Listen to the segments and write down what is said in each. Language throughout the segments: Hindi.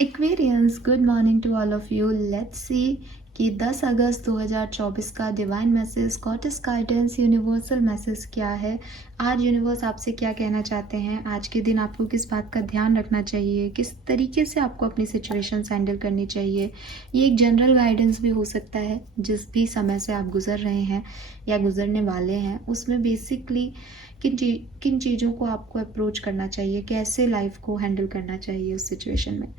Aquarians, good morning to all of you. Let's see कि 10 अगस्त 2024 का divine message, goddess guidance, universal message क्या है। आज यूनिवर्स आपसे क्या कहना चाहते हैं, आज के दिन आपको किस बात का ध्यान रखना चाहिए, किस तरीके से आपको अपनी सिचुएशन हैंडल करनी चाहिए। ये एक जनरल गाइडेंस भी हो सकता है जिस भी समय से आप गुजर रहे हैं या गुजरने वाले हैं, उसमें बेसिकली किन चीज़ों को आपको अप्रोच करना चाहिए, कैसे लाइफ को हैंडल करना चाहिए उस सिचुएशन में।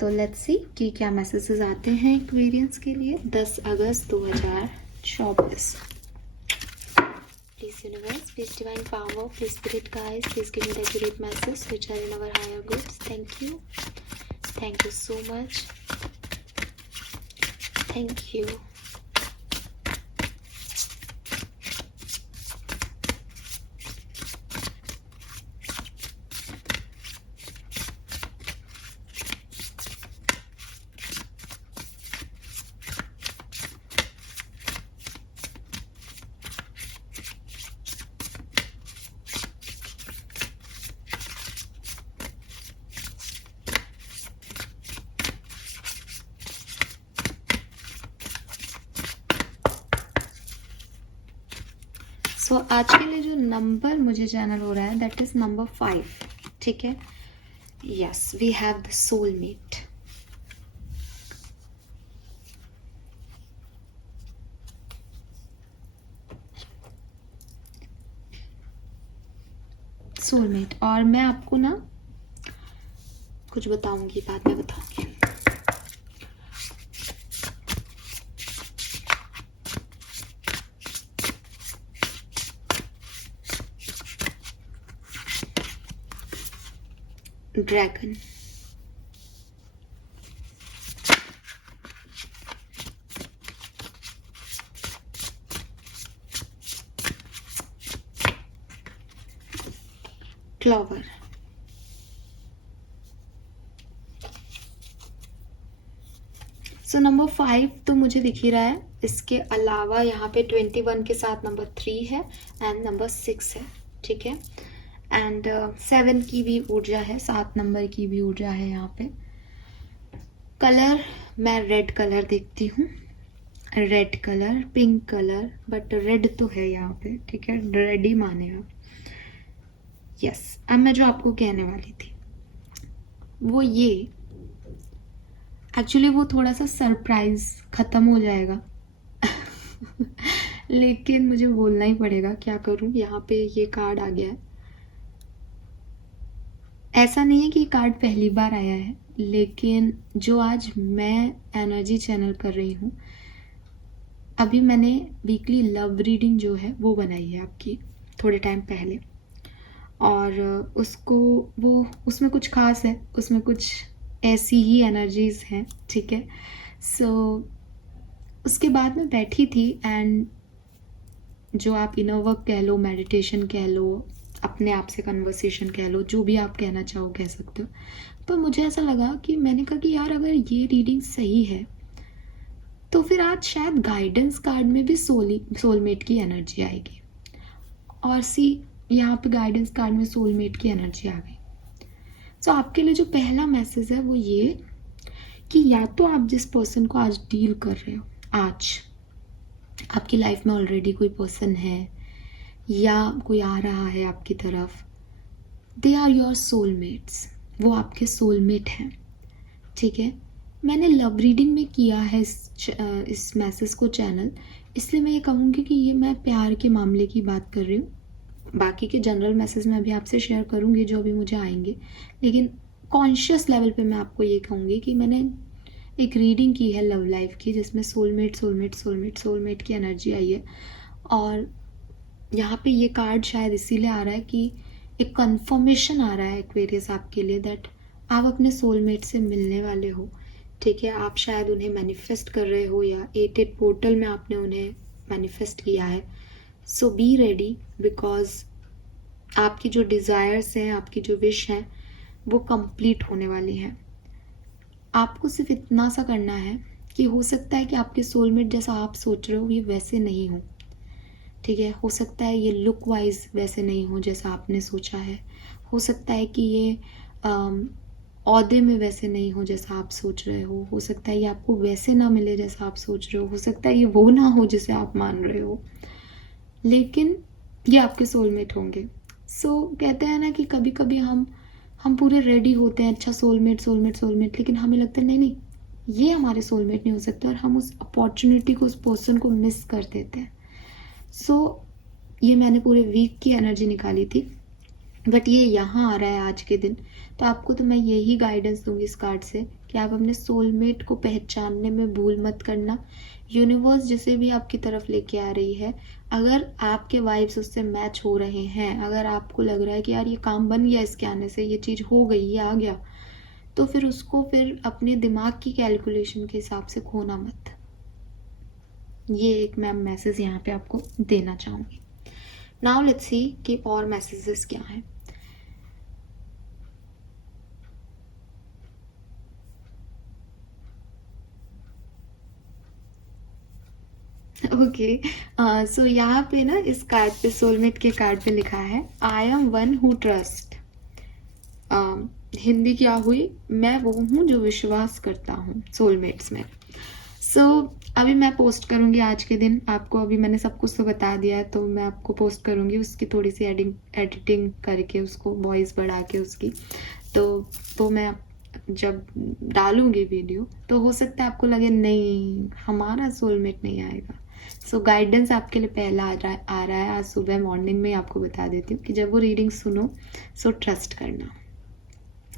तो लेट्स सी कि क्या मैसेजेस आते हैं एक्वेरियंस के लिए 10 अगस्त 2024। Please universe, please divine power, please spirit guides, please give me the accurate message which are in our higher goods. Thank you. Thank you so much. Thank you. सो आज के लिए जो नंबर मुझे चैनल हो रहा है दैट इज नंबर 5। ठीक है, yes, we have the soulmate. Soulmate, और मैं आपको ना कुछ बताऊंगी, बाद में बताऊंगी। ड्रैगन, क्लॉवर, सो नंबर 5 तो मुझे दिख ही रहा है। इसके अलावा यहाँ पे 21 के साथ नंबर 3 है एंड नंबर 6 है। ठीक है, एंड 7 की भी ऊर्जा है, 7 नंबर की भी ऊर्जा है यहाँ पे। कलर मैं रेड कलर देखती हूँ, red colour, pink colour, but red तो है यहाँ पे। ठीक है, रेड ही मानेगा। यस, अब मैं जो आपको कहने वाली थी वो ये, एक्चुअली वो थोड़ा सा सरप्राइज खत्म हो जाएगा लेकिन मुझे बोलना ही पड़ेगा, क्या करूं। यहाँ पे ये कार्ड आ गया है। ऐसा नहीं है कि कार्ड पहली बार आया है, लेकिन जो आज मैं एनर्जी चैनल कर रही हूँ, अभी मैंने वीकली लव रीडिंग जो है वो बनाई है आपकी थोड़े टाइम पहले, और उसको वो उसमें कुछ खास है, उसमें कुछ ऐसी ही एनर्जीज हैं। ठीक है, सो उसके बाद मैं बैठी थी एंड जो आप इनर वर्क कह लो, मेडिटेशन कह लो, अपने आप से कन्वर्सेशन कह लो, जो भी आप कहना चाहो कह सकते हो। तो मुझे ऐसा लगा कि मैंने कहा कि यार अगर ये रीडिंग सही है तो फिर आज शायद गाइडेंस कार्ड में भी सोलमेट की एनर्जी आएगी। और सी, यहाँ पे गाइडेंस कार्ड में सोलमेट की एनर्जी आ गई। सो आपके लिए जो पहला मैसेज है वो ये कि या तो आप जिस पर्सन को आज डील कर रहे हो, आज आपकी लाइफ में ऑलरेडी कोई पर्सन है या कोई आ रहा है आपकी तरफ, दे आर योर सोलमेट्स, वो आपके सोलमेट हैं। ठीक है, मैंने लव रीडिंग में किया है इस मैसेज को चैनल, इसलिए मैं ये कहूँगी कि ये मैं प्यार के मामले की बात कर रही हूँ। बाकी के जनरल मैसेज मैं अभी आपसे शेयर करूँगी जो अभी मुझे आएंगे, लेकिन कॉन्शियस लेवल पे मैं आपको ये कहूँगी कि मैंने एक रीडिंग की है लव लाइफ की, जिसमें सोलमेट सोलमेट सोलमेट सोलमेट की एनर्जी आई है। और यहाँ पे ये कार्ड शायद इसीलिए आ रहा है कि एक कंफर्मेशन आ रहा है एक्वेरियस आपके लिए दैट आप अपने सोलमेट से मिलने वाले हो। ठीक है, आप शायद उन्हें मैनिफेस्ट कर रहे हो या 8 पोर्टल में आपने उन्हें मैनिफेस्ट किया है। सो बी रेडी, बिकॉज आपकी जो डिज़ायर्स हैं, आपकी जो विश हैं, वो कंप्लीट होने वाली हैं। आपको सिर्फ इतना सा करना है कि हो सकता है कि आपके सोलमेट जैसा आप सोच रहे हो ये वैसे नहीं हो। ठीक है, हो सकता है ये लुक वाइज वैसे नहीं हो जैसा आपने सोचा है। हो सकता है कि ये ओहदे में वैसे नहीं हो जैसा आप सोच रहे हो सकता है ये आपको वैसे ना मिले जैसा आप सोच रहे हो सकता है ये वो ना हो जिसे आप मान रहे हो, लेकिन ये आपके सोलमेट होंगे। सो कहते हैं ना कि कभी कभी हम पूरे रेडी होते हैं, अच्छा सोलमेट सोलमेट सोलमेट, लेकिन हमें लगता है नहीं नहीं ये हमारे सोलमेट नहीं हो सकते, और हम उस अपॉर्चुनिटी को, उस पर्सन को मिस कर देते हैं। सो ये मैंने पूरे वीक की एनर्जी निकाली थी, बट ये यहाँ आ रहा है आज के दिन। तो आपको तो मैं यही गाइडेंस दूंगी इस कार्ड से कि आप अपने सोलमेट को पहचानने में भूल मत करना। यूनिवर्स जिसे भी आपकी तरफ लेके आ रही है, अगर आपके वाइब्स उससे मैच हो रहे हैं, अगर आपको लग रहा है कि यार ये काम बन गया इसके आने से, ये चीज़ हो गई, ये आ गया, तो फिर उसको फिर अपने दिमाग की कैलकुलेशन के हिसाब से खोना मत। ये एक मैं मैसेज यहाँ पे आपको देना चाहूँगी। नाउ लेट्स सी कि और मैसेजेस क्या हैं। ओके, सो यहाँ पे ना इस कार्ड पे, सोलमेट के कार्ड पे लिखा है I am one who trust. Hindi क्या हुई, मैं वो हूँ जो विश्वास करता हूँ सोलमेट्स में। सो अभी मैं पोस्ट करूँगी आज के दिन आपको, अभी मैंने सब कुछ तो बता दिया है, तो मैं आपको पोस्ट करूँगी उसकी थोड़ी सी एडिटिंग करके, उसको वॉइस बढ़ा के उसकी, तो मैं जब डालूंगी वीडियो तो हो सकता है आपको लगे नहीं हमारा सोलमेट नहीं आएगा। सो गाइडेंस आपके लिए पहला आ रहा है आज सुबह मॉर्निंग में। आपको बता देती हूँ कि जब वो रीडिंग सुनो सो ट्रस्ट करना,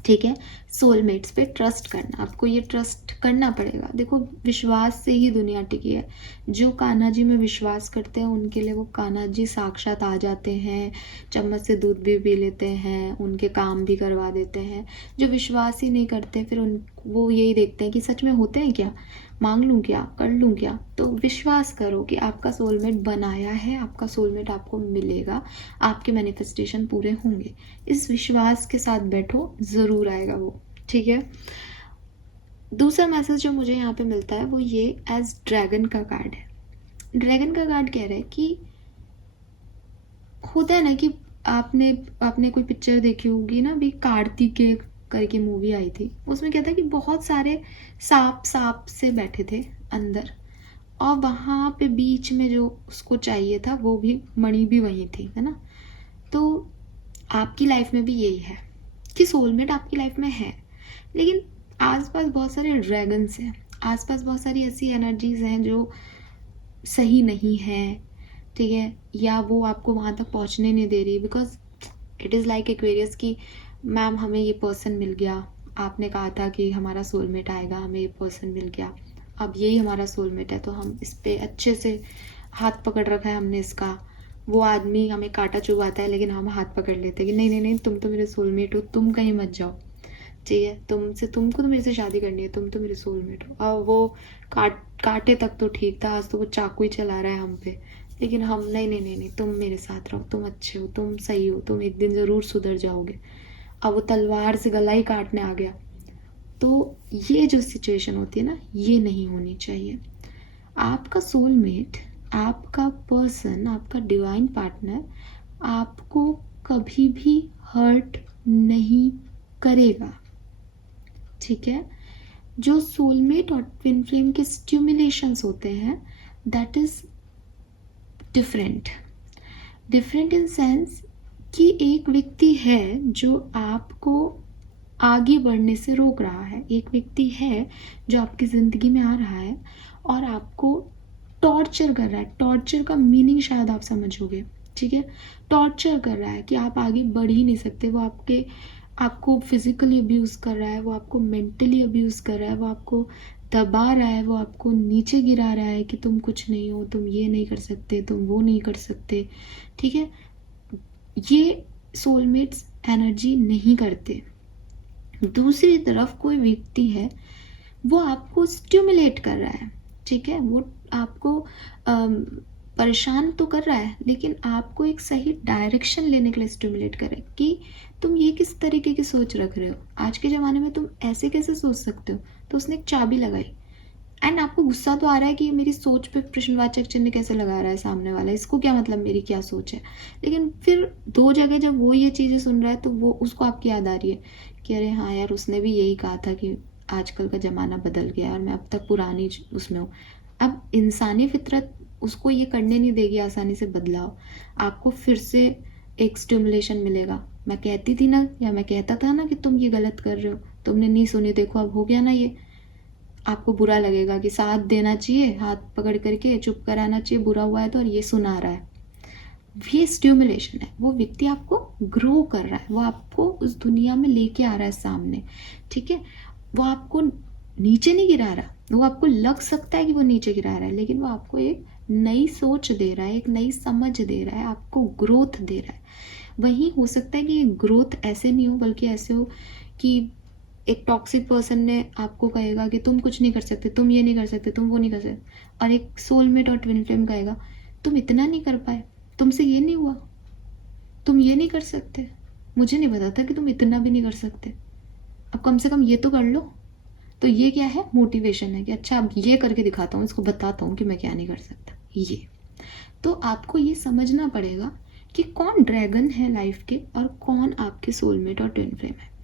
ठीक है। सोलमेट्स पे ट्रस्ट करना, आपको ये ट्रस्ट करना पड़ेगा। देखो विश्वास से ही दुनिया टिकी है। जो कान्हा जी में विश्वास करते हैं उनके लिए वो कान्हा जी साक्षात आ जाते हैं, चम्मच से दूध भी पी लेते हैं, उनके काम भी करवा देते हैं। जो विश्वास ही नहीं करते फिर वो यही देखते हैं कि सच में होते हैं क्या, मांग लूँ क्या, कर लूँ क्या। तो विश्वास करो कि आपका सोलमेट बनाया है, आपका सोलमेट आपको मिलेगा, आपके मैनिफेस्टेशन पूरे होंगे। इस विश्वास के साथ बैठो, ज़रूर आएगा वो, ठीक है। दूसरा मैसेज जो मुझे यहाँ पे मिलता है वो ये एज ड्रैगन का कार्ड है। ड्रैगन का कार्ड कह रहा है कि होता है ना कि आपने आपने कोई पिक्चर देखी होगी ना, अभी कार्तिकेय करके मूवी आई थी, उसमें क्या था कि बहुत सारे सांप सांप से बैठे थे अंदर, और वहाँ पे बीच में जो उसको चाहिए था वो भी मणि भी वहीं थी, है ना। तो आपकी लाइफ में भी यही है कि सोलमेट आपकी लाइफ में है, लेकिन आसपास बहुत सारे ड्रैगन्स हैं, आसपास बहुत सारी ऐसी एनर्जीज हैं जो सही नहीं है, ठीक है, या वो आपको वहाँ तक पहुँचने नहीं दे रही। Because it is like Aquarius कि मैम हमें ये पर्सन मिल गया, आपने कहा था कि हमारा सोलमेट आएगा, हमें ये पर्सन मिल गया, अब यही हमारा सोलमेट है, तो हम इस पर अच्छे से हाथ पकड़ रखा है हमने इसका। वो आदमी हमें कांटा चुभाता है लेकिन हम हाथ पकड़ लेते हैं कि नहीं नहीं नहीं तुम तो मेरे सोलमेट हो, तुम कहीं मत जाओ, ठीक है, तुमको तो मेरे से शादी करनी है, तुम तो मेरे सोलमेट हो। और वो काटे तक तो ठीक था, आज तो वो चाकू ही चला रहा है हम पे, लेकिन हम नहीं नहीं नहीं नहीं तुम मेरे साथ रहो, तुम अच्छे हो, तुम सही हो, तुम एक दिन ज़रूर सुधर जाओगे। अब वो तलवार से गला ही काटने आ गया। तो ये जो सिचुएशन होती है ना, ये नहीं होनी चाहिए। आपका सोलमेट, आपका पर्सन, आपका डिवाइन पार्टनर आपको कभी भी हर्ट नहीं करेगा, ठीक है। जो सोलमेट और ट्विन फ्लेम के स्टिमुलेशंस होते हैं that is different, different in sense कि एक व्यक्ति है जो आपको आगे बढ़ने से रोक रहा है, एक व्यक्ति है जो आपकी ज़िंदगी में आ रहा है और आपको टॉर्चर कर रहा है। टॉर्चर का मीनिंग शायद आप समझोगे, ठीक है। टॉर्चर कर रहा है कि आप आगे बढ़ ही नहीं सकते। वो आपको फिजिकली अब्यूज़ कर रहा है, वो आपको मेंटली अब्यूज़ कर रहा है, वो आपको दबा रहा है, वो आपको नीचे गिरा रहा है कि तुम कुछ नहीं हो, तुम ये नहीं कर सकते, तुम वो नहीं कर सकते, ठीक है। ये सोलमेट्स एनर्जी नहीं करते। दूसरी तरफ कोई व्यक्ति है वो आपको स्टिमुलेट कर रहा है, ठीक है, वो आपको परेशान तो कर रहा है लेकिन आपको एक सही डायरेक्शन लेने के लिए स्टिमुलेट कर रहा है कि तुम ये किस तरीके की सोच रख रहे हो, आज के ज़माने में तुम ऐसे कैसे सोच सकते हो। तो उसने एक चाबी लगाई एंड आपको गुस्सा तो आ रहा है कि ये मेरी सोच पे प्रश्नवाचक चिन्ह कैसे लगा रहा है सामने वाला, इसको क्या मतलब मेरी क्या सोच है। लेकिन फिर दो जगह जब वो ये चीज़ें सुन रहा है तो वो उसको आपकी याद आ रही है कि अरे हाँ यार, उसने भी यही कहा था कि आजकल का ज़माना बदल गया और मैं अब तक पुरानी उसमें हूँ। अब इंसानी फितरत उसको ये करने नहीं देगी आसानी से बदलाव। आपको फिर से एक स्टिमुलेशन मिलेगा। मैं कहती थी ना, या मैं कहता था ना कि तुम ये गलत कर रहे हो, तुमने नहीं सुनी, देखो अब हो गया ना ये। आपको बुरा लगेगा कि साथ देना चाहिए, हाथ पकड़ करके चुप कराना चाहिए, बुरा हुआ है तो, और ये सुना रहा है। ये स्टिमुलेशन है। वो व्यक्ति आपको ग्रो कर रहा है, वो आपको उस दुनिया में लेके आ रहा है सामने, ठीक है। वो आपको नीचे नहीं गिरा रहा, वो आपको लग सकता है कि वो नीचे गिरा रहा है, लेकिन वो आपको एक नई सोच दे रहा है, एक नई समझ दे रहा है, आपको ग्रोथ दे रहा है। वहीं हो सकता है कि ग्रोथ ऐसे नहीं हो, बल्कि ऐसे हो कि एक टॉक्सिक पर्सन ने आपको कहेगा कि तुम कुछ नहीं कर सकते, तुम ये नहीं कर सकते, तुम वो नहीं कर सकते, और एक सोलमेट और ट्विन फ्लेम कहेगा तुम इतना नहीं कर पाए, तुमसे ये नहीं हुआ, तुम ये नहीं कर सकते, मुझे नहीं पता था कि तुम इतना भी नहीं कर सकते, अब कम से कम ये तो कर लो। तो ये क्या है? मोटिवेशन है कि अच्छा अब ये करके दिखाता हूँ, इसको बताता हूँ कि मैं क्या नहीं कर सकता। ये तो आपको ये समझना पड़ेगा कि कौन ड्रैगन है लाइफ के और कौन आपके सोलमेट और ट्विन फ्लेम है।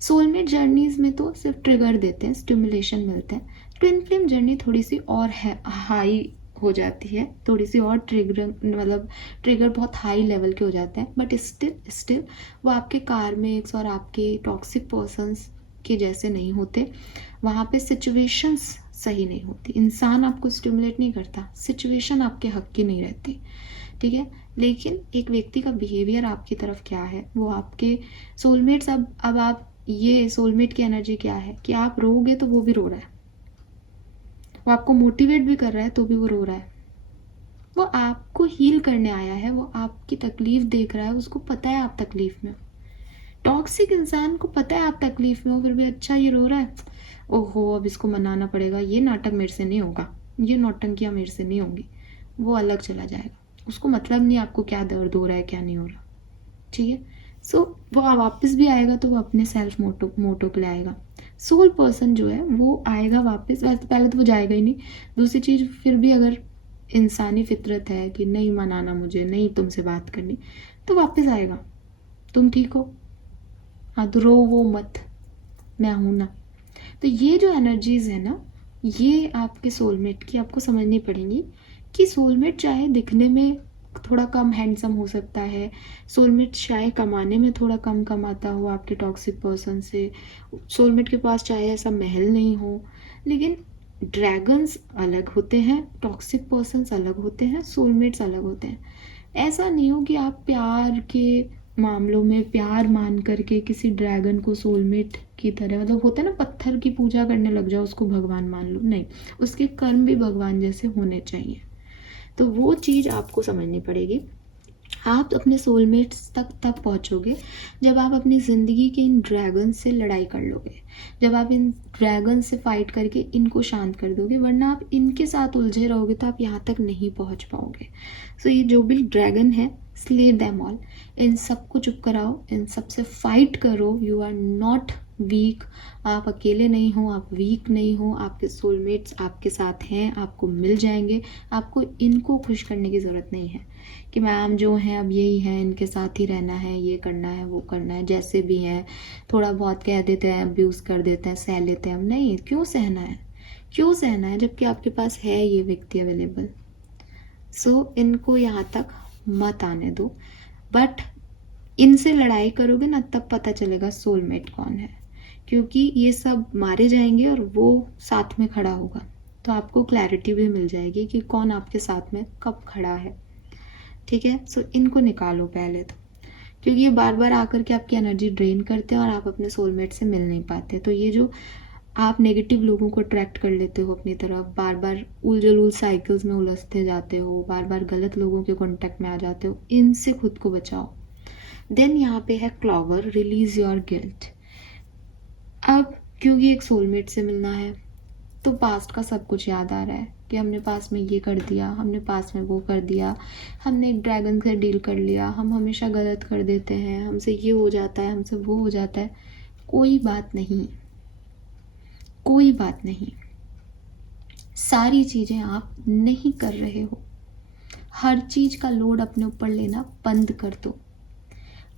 सोलमेट जर्नीज में तो सिर्फ ट्रिगर देते हैं, स्टिमुलेशन मिलते हैं। ट्विन फ्लेम जर्नी थोड़ी सी और है, हाई हो जाती है, थोड़ी सी और ट्रिगर, मतलब ट्रिगर बहुत हाई लेवल के हो जाते हैं, बट स्टिल वो आपके कार्मिक्स और आपके टॉक्सिक पर्सन्स के जैसे नहीं होते। वहाँ पे सिचुएशंस सही नहीं होती, इंसान आपको स्टिमुलेट नहीं करता, सिचुएशन आपके हक की नहीं रहती, ठीक है। लेकिन एक व्यक्ति का बिहेवियर आपकी तरफ क्या है, वो आपके सोलमेट्स, अब आप ये सोलमेट की एनर्जी क्या है कि आप रोओगे तो वो भी रो रहा है, वो आपको मोटिवेट भी कर रहा है तो भी वो रो रहा है, वो आपको हील करने आया है, वो आपकी तकलीफ देख रहा है, उसको पता है आप तकलीफ में हो। टॉक्सिक इंसान को पता है आप तकलीफ में हो, फिर भी अच्छा ये रो रहा है, ओहो अब इसको मनाना पड़ेगा, ये नाटक मेरे से नहीं होगा, ये नौटंकियाँ मेरे से नहीं होंगी, वो अलग चला जाएगा, उसको मतलब नहीं आपको क्या दर्द हो रहा है क्या नहीं हो रहा, ठीक है। सो वो वापस भी आएगा तो वो अपने सेल्फ मोटो पे आएगा। सोल पर्सन जो है वो आएगा वापस, वैसे पहले तो वो जाएगा ही नहीं, दूसरी चीज़ फिर भी अगर इंसानी फितरत है कि नहीं मनाना मुझे, नहीं तुमसे बात करनी, तो वापस आएगा, तुम ठीक हो, हाँ तो रो वो मत, मैं हूं ना। तो ये जो एनर्जीज है ना, ये आपके सोलमेट की आपको समझनी पड़ेंगी कि सोलमेट चाहे दिखने में थोड़ा कम हैंडसम हो सकता है, सोलमेट चाहे कमाने में थोड़ा कम कमाता हो आपके टॉक्सिक पर्सन से, सोलमेट के पास चाहे ऐसा महल नहीं हो, लेकिन ड्रैगन्स अलग होते हैं, टॉक्सिक पर्सन्स अलग होते हैं, सोलमेट्स अलग होते हैं। ऐसा नहीं हो कि आप प्यार के मामलों में प्यार मान करके किसी ड्रैगन को सोलमेट की तरह, मतलब होता है ना पत्थर की पूजा करने लग जाओ, उसको भगवान मान लो, नहीं, उसके कर्म भी भगवान जैसे होने चाहिए। तो वो चीज़ आपको समझनी पड़ेगी। आप अपने सोलमेट्स तक तब पहुंचोगे जब आप अपनी ज़िंदगी के इन ड्रैगन से लड़ाई कर लोगे, जब आप इन ड्रैगन से फाइट करके इनको शांत कर दोगे, वरना आप इनके साथ उलझे रहोगे तो आप यहाँ तक नहीं पहुँच पाओगे। सो ये जो भी ड्रैगन है, स्ले देम ऑल, इन सबको चुप कराओ, इन सबसे फाइट करो। यू आर नॉट वीक, आप अकेले नहीं हो, आप वीक नहीं हो, आपके सोलमेट्स आपके साथ हैं, आपको मिल जाएंगे। आपको इनको खुश करने की ज़रूरत नहीं है कि मैम जो हैं अब यही हैं, इनके साथ ही रहना है, ये करना है, वो करना है, जैसे भी हैं, थोड़ा बहुत कह देते हैं, अब्यूज़ कर देते हैं, सह लेते हैं। हम नहीं, क्यों सहना है, क्यों सहना है जबकि आपके पास है ये व्यक्ति अवेलेबल। सो इनको यहाँ तक मत आने दो, बट इनसे लड़ाई करोगे ना तब पता चलेगा सोलमेट कौन है, क्योंकि ये सब मारे जाएंगे और वो साथ में खड़ा होगा, तो आपको क्लैरिटी भी मिल जाएगी कि कौन आपके साथ में कब खड़ा है, ठीक है। सो इनको निकालो पहले तो, क्योंकि ये बार बार आकर के आपकी एनर्जी ड्रेन करते हैं और आप अपने सोलमेट से मिल नहीं पाते। तो ये जो आप नेगेटिव लोगों को अट्रैक्ट कर लेते हो अपनी तरफ, बार बार उलझुल साइकिल्स में उलझते जाते हो, बार बार गलत लोगों के कांटेक्ट में आ जाते हो, इनसे खुद को बचाओ। देन यहाँ पे है क्लॉवर, रिलीज योर गिल्ट। अब क्योंकि एक सोलमेट से मिलना है तो पास्ट का सब कुछ याद आ रहा है कि हमने पास्ट में ये कर दिया, हमने पास्ट में वो कर दिया, हमने एक ड्रैगन से डील कर लिया, हम हमेशा गलत कर देते हैं, हमसे ये हो जाता है, हमसे वो हो जाता है। कोई बात नहीं, कोई बात नहीं, सारी चीज़ें आप नहीं कर रहे हो। हर चीज़ का लोड अपने ऊपर लेना बंद कर दो।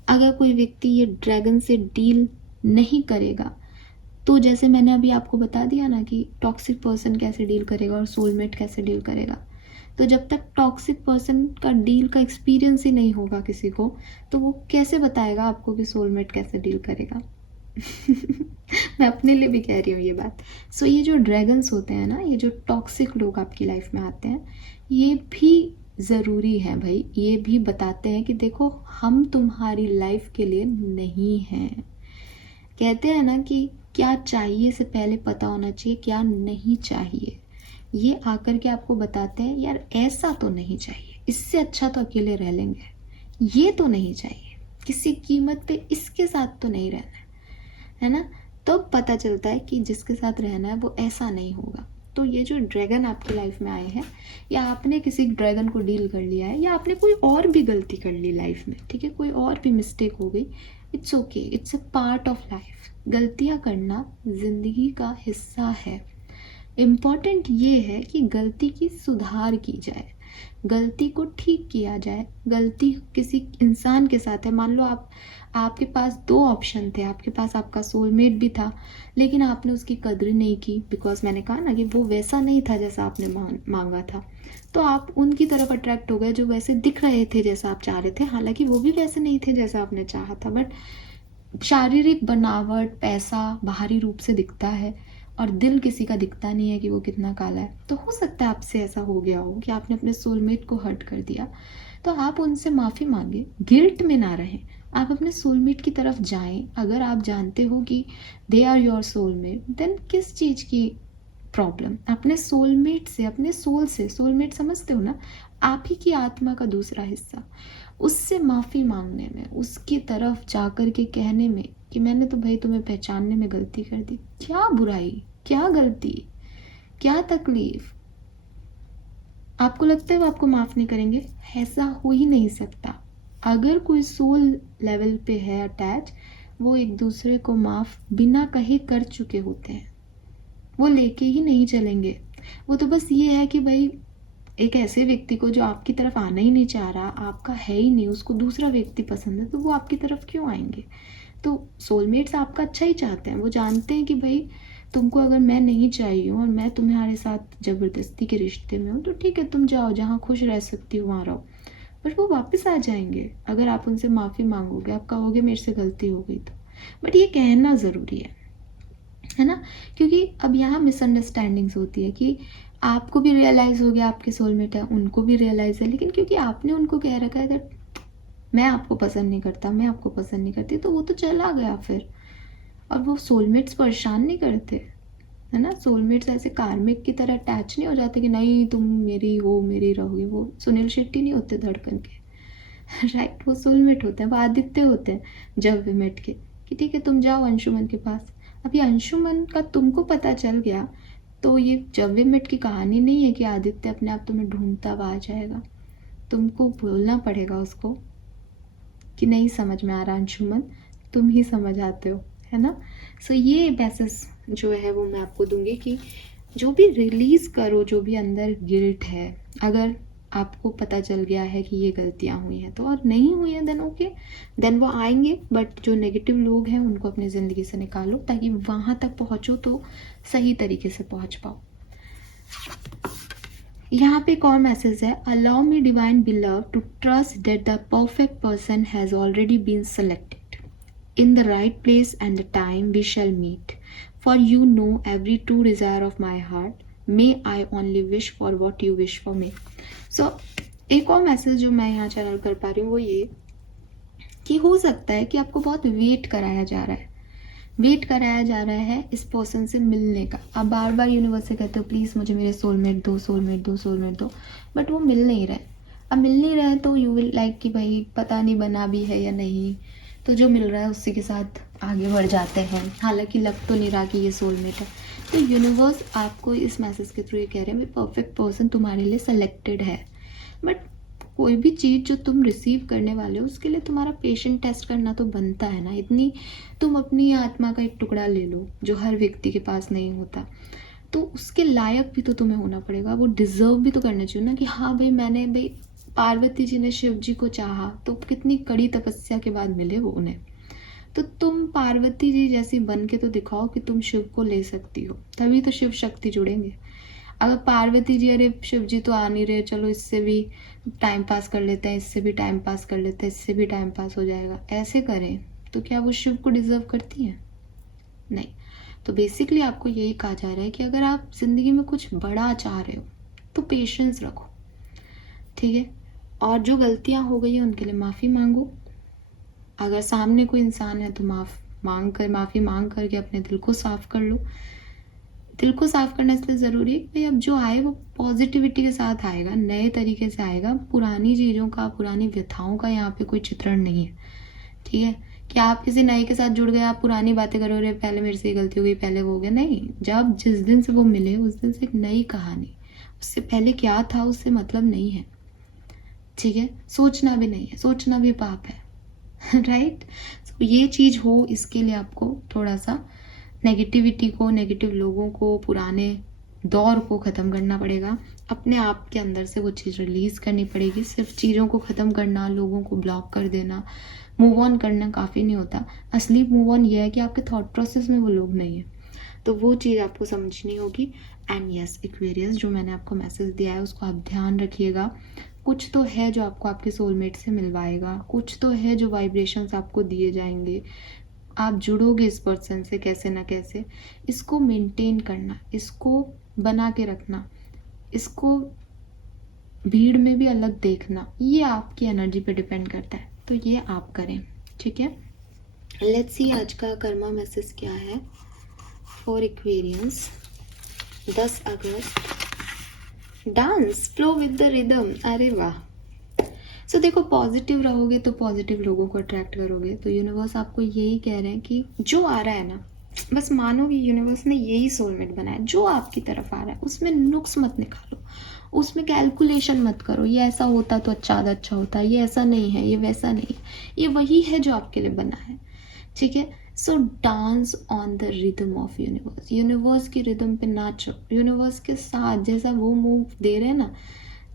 अगर कोई व्यक्ति ये ड्रैगन से डील नहीं करेगा तो जैसे मैंने अभी आपको बता दिया ना कि टॉक्सिक पर्सन कैसे डील करेगा और सोलमेट कैसे डील करेगा, तो जब तक टॉक्सिक पर्सन का डील का एक्सपीरियंस ही नहीं होगा किसी को, तो वो कैसे बताएगा आपको कि सोलमेट कैसे डील करेगा। मैं अपने लिए भी कह रही हूँ ये बात। सो ये जो ड्रैगन्स होते हैं ना, ये जो टॉक्सिक लोग आपकी लाइफ में आते हैं, ये भी ज़रूरी है भाई। ये भी बताते हैं कि देखो हम तुम्हारी लाइफ के लिए नहीं हैं। कहते हैं ना कि क्या चाहिए से पहले पता होना चाहिए क्या नहीं चाहिए। ये आकर के आपको बताते हैं यार ऐसा तो नहीं चाहिए, इससे अच्छा तो अकेले रह लेंगे, ये तो नहीं चाहिए, किसी कीमत पे इसके साथ तो नहीं रहना है ना। तो पता चलता है कि जिसके साथ रहना है वो ऐसा नहीं होगा। तो ये जो ड्रैगन आपकी लाइफ में आए हैं, या आपने किसी ड्रैगन को डील कर लिया है, या आपने कोई और भी गलती कर ली लाइफ में, ठीक है, कोई और भी मिस्टेक हो गई, it's okay, it's a part of life. गलतियाँ करना ज़िंदगी का हिस्सा है। इम्पॉर्टेंट ये है कि गलती की सुधार की जाए, गलती को ठीक किया जाए। गलती किसी इंसान के साथ है, मान लो आपके पास दो ऑप्शन थे, आपके पास आपका सोलमेट भी था, लेकिन आपने उसकी कद्र नहीं की, बिकॉज मैंने कहा ना कि वो वैसा नहीं था जैसा आपने मांगा था। तो आप उनकी तरफ अट्रैक्ट हो गए जो वैसे दिख रहे थे जैसा आप चाह रहे थे, हालांकि वो भी वैसे नहीं थे जैसा आपने चाहा था। बट शारीरिक बनावट, पैसा बाहरी रूप से दिखता है और दिल किसी का दिखता नहीं है कि वो कितना काला है। तो हो सकता है आपसे ऐसा हो गया हो कि आपने अपने सोलमेट को हर्ट कर दिया, तो आप उनसे माफ़ी मांगे, गिल्ट में ना रहें, आप अपने सोलमेट की तरफ जाएं। अगर आप जानते हो कि they are your soulmate, then किस चीज़ की प्रॉब्लम। अपने सोलमेट से, अपने सोल से, सोलमेट समझते हो ना, आप ही की आत्मा का दूसरा हिस्सा, उससे माफ़ी मांगने में, उसकी तरफ जाकर के कहने में कि मैंने तो भाई तुम्हें पहचानने में गलती कर दी, क्या बुराई, क्या गलती, क्या तकलीफ। आपको लगता है वो आपको माफ़ नहीं करेंगे? ऐसा हो ही नहीं सकता। अगर कोई सोल लेवल पे है अटैच, वो एक दूसरे को माफ़ बिना कहे कर चुके होते हैं, वो लेके ही नहीं चलेंगे। वो तो बस ये है कि भाई एक ऐसे व्यक्ति को जो आपकी तरफ आना ही नहीं चाह रहा, आपका है ही नहीं, उसको दूसरा व्यक्ति पसंद है, तो वो आपकी तरफ क्यों आएंगे। तो सोलमेट्स आपका अच्छा ही चाहते हैं, वो जानते हैं कि भाई तुमको अगर मैं नहीं चाहिए हूँ और मैं तुम्हारे साथ ज़बरदस्ती के रिश्ते में हूँ, तो ठीक है तुम जाओ, जहाँ खुश रह सकती हो वहाँ रहो। बट वो वापस आ जाएंगे अगर आप उनसे माफ़ी मांगोगे, आप कहोगे मेरे से गलती हो गई तो। बट ये कहना ज़रूरी है ना, क्योंकि अब यहाँ मिसअंडरस्टैंडिंग्स होती है कि आपको भी रियलाइज़ हो गया आपके सोलमेट है, उनको भी रियलाइज़ है, लेकिन क्योंकि आपने उनको कह रखा है दैट मैं आपको पसंद नहीं करता, मैं आपको पसंद नहीं करती, तो वो तो चला गया फिर। और वो सोलमेट्स परेशान नहीं करते, है ना। सोलमेट्स ऐसे कार्मिक की तरह अटैच नहीं हो जाते कि नहीं तुम मेरी हो, मेरी रहोगे। वो सुनील शेट्टी नहीं होते धड़कन के, राइट। वो सोलमेट होते हैं, वो आदित्य होते हैं जब वे मेट के, कि ठीक है तुम जाओ अंशुमन के पास। अभी अंशुमन का तुमको पता चल गया, तो ये जब वे मेट की कहानी नहीं है कि आदित्य अपने आप तुम्हें ढूंढता हुआ आ जाएगा। तुमको बोलना पड़ेगा उसको कि नहीं समझ में आ रहा अंशुमन, तुम ही समझ आते हो, है ना। सो ये बेसिस जो है वो मैं आपको दूंगी कि जो भी रिलीज़ करो, जो भी अंदर गिल्ट है, अगर आपको पता चल गया है कि ये गलतियाँ हुई हैं तो, और नहीं हुई हैं देन ओके, देन वो आएंगे। बट जो नेगेटिव लोग हैं उनको अपनी ज़िंदगी से निकालो, ताकि वहाँ तक पहुँचो तो सही तरीके से पहुँच पाओ। यहाँ पे एक और मैसेज है, allow me divine beloved to trust that the perfect person has already been selected in the right place and the time we shall meet, for you know every true desire of my heart, may I only wish for what you wish for me. So एक और मैसेज जो मैं यहाँ चैनल कर पा रही हूँ वो ये कि हो सकता है कि आपको बहुत वेट कराया जा रहा है, वेट कराया जा रहा है इस पर्सन से मिलने का। आप बार बार यूनिवर्स से कहते हो प्लीज़ मुझे मेरे सोलमेट दो, सोलमेट दो, सोलमेट दो, बट वो मिल नहीं रहे। अब मिल नहीं रहे तो यू विल लाइक कि भाई पता नहीं बना भी है या नहीं, तो जो मिल रहा है उसी के साथ आगे बढ़ जाते हैं, हालांकि लग तो नहीं रहा कि ये सोलमेट है। तो यूनिवर्स आपको इस मैसेज के थ्रू ये कह रहे हैं परफेक्ट पर्सन तुम्हारे लिए सेलेक्टेड है। बट कोई भी चीज़ जो तुम रिसीव करने वाले हो उसके लिए तुम्हारा पेशेंट टेस्ट करना तो बनता है ना। इतनी तुम अपनी आत्मा का एक टुकड़ा ले लो जो हर व्यक्ति के पास नहीं होता, तो उसके लायक भी तो तुम्हें होना पड़ेगा, वो डिज़र्व भी तो करना चाहिए ना कि हाँ भाई मैंने, भाई पार्वती जी ने शिव जी को चाहा तो कितनी कड़ी तपस्या के बाद मिले वो उन्हें, तो तुम पार्वती जी जैसी बन के तो दिखाओ कि तुम शिव को ले सकती हो, तभी तो शिव शक्ति जुड़ेंगे। अगर पार्वती जी अरे शिव जी तो आ नहीं रहे, चलो इससे भी टाइम पास कर लेते हैं, इससे भी टाइम पास कर लेते हैं, इससे भी टाइम पास हो जाएगा, ऐसे करें तो क्या वो शिव को डिजर्व करती हैं? नहीं। तो बेसिकली आपको यही कहा जा रहा है कि अगर आप जिंदगी में कुछ बड़ा चाह रहे हो तो पेशेंस रखो, ठीक है। और जो गलतियां हो गई है उनके लिए माफ़ी मांगो। अगर सामने कोई इंसान है तो माफ़ी मांग करके अपने दिल को साफ कर लो। दिल को साफ करना इसलिए ज़रूरी है कि भाई अब जो आए वो पॉजिटिविटी के साथ आएगा, नए तरीके से आएगा। पुरानी चीज़ों का, पुरानी व्यथाओं का यहाँ पे कोई चित्रण नहीं है, ठीक है। कि आप किसी नए के साथ जुड़ गए, आप पुरानी बातें करो, रे पहले मेरे से ये गलती हो गई, पहले वो हो गया, नहीं। जब जिस दिन से वो मिले उस दिन से एक नई कहानी, उससे पहले क्या था उससे मतलब नहीं है, ठीक है। सोचना भी नहीं है, सोचना भी पाप है राइट। तो ये चीज़ हो इसके लिए आपको थोड़ा सा नेगेटिविटी को, नेगेटिव लोगों को, पुराने दौर को ख़त्म करना पड़ेगा। अपने आप के अंदर से वो चीज़ रिलीज़ करनी पड़ेगी। सिर्फ चीज़ों को ख़त्म करना, लोगों को ब्लॉक कर देना, मूव ऑन करना काफ़ी नहीं होता। असली मूव ऑन ये है कि आपके थॉट प्रोसेस में वो लोग नहीं है, तो वो चीज़ आपको समझनी होगी। एंड यस एक्वेरियस, जो मैंने आपको मैसेज दिया है उसको आप ध्यान रखिएगा। कुछ तो है जो आपको आपके सोलमेट से मिलवाएगा, कुछ तो है जो वाइब्रेशंस आपको दिए जाएंगे, आप जुड़ोगे इस पर्सन से कैसे ना कैसे। इसको मेंटेन करना, इसको बना के रखना, इसको भीड़ में भी अलग देखना, ये आपकी एनर्जी पे डिपेंड करता है, तो ये आप करें, ठीक है। लेट्स सी आज का कर्मा मैसेज क्या है for Aquarians. 10 August, dance flow with the rhythm. अरे वाह। सो देखो, पॉजिटिव रहोगे तो पॉजिटिव लोगों को अट्रैक्ट करोगे। तो यूनिवर्स आपको यही कह रहे हैं कि जो आ रहा है ना, बस मानो कि यूनिवर्स ने यही सोलमेट बनाया। जो आपकी तरफ आ रहा है उसमें नुक्स मत निकालो, उसमें कैलकुलेशन मत करो, ये ऐसा होता तो अच्छा होता, ये ऐसा नहीं है, ये वैसा नहीं है, ये वही है जो आपके लिए बना है, ठीक है। सो dance on the rhythm of universe, universe की रिदम पे नाचो, यूनिवर्स के साथ। जैसा वो मूव दे रहे हैं ना,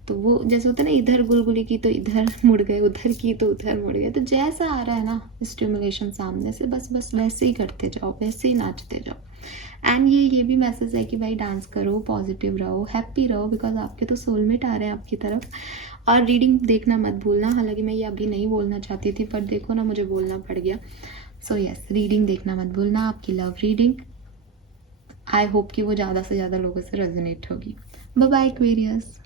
तो वो जैसे होता है ना, इधर गुलगुली की तो इधर मुड़ गए, उधर की तो उधर मुड़ गए। तो जैसा आ रहा है ना स्टिमुलेशन सामने से, बस बस वैसे ही करते जाओ, वैसे ही नाचते जाओ। एंड ये भी मैसेज है कि भाई डांस करो, पॉजिटिव रहो, हैप्पी रहो, बिकॉज आपके तो सोलमेट आ रहे हैं आपकी तरफ। और रीडिंग देखना मत भूलना। हालांकि मैं ये अभी नहीं बोलना चाहती थी, पर देखो ना मुझे बोलना पड़ गया। सो यस, रीडिंग देखना मत भूलना, आपकी लव रीडिंग। आई होप कि वो ज़्यादा से ज़्यादा लोगों से रेजोनेट होगी। Bye bye Aquarius.